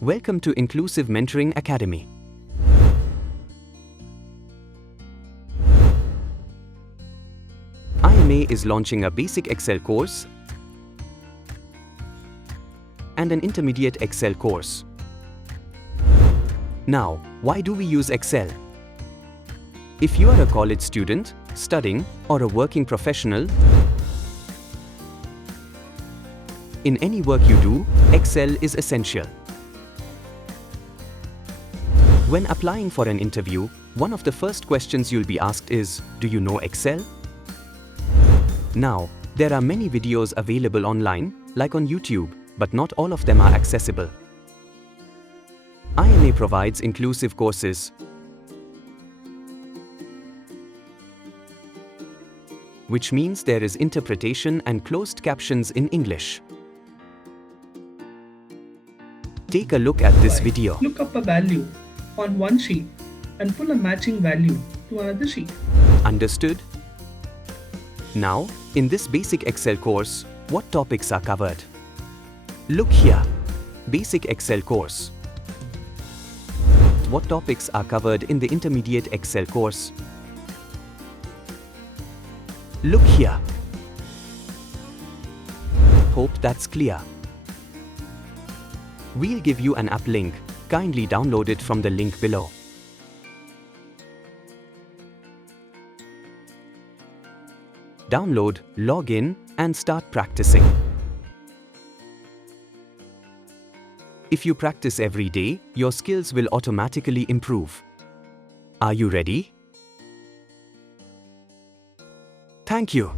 Welcome to Inclusive Mentoring Academy. IMA is launching a basic Excel course and an intermediate Excel course. Now, why do we use Excel? If you are a college student, studying, or a working professional, in any work you do, Excel is essential. When applying for an interview, one of the first questions you'll be asked is, do you know Excel? Now, there are many videos available online, like on YouTube, but not all of them are accessible. IMA provides inclusive courses, which means there is interpretation and closed captions in English. Take a look at this video. Look up a value on one sheet and pull a matching value to another sheet. Understood? Now, in this basic Excel course, what topics are covered? Look here. Basic Excel course. What topics are covered in the intermediate Excel course? Look here. Hope that's clear. We'll give you an app link. Kindly download it from the link below. Download, log in, and start practicing. If you practice every day, your skills will automatically improve. Are you ready? Thank you.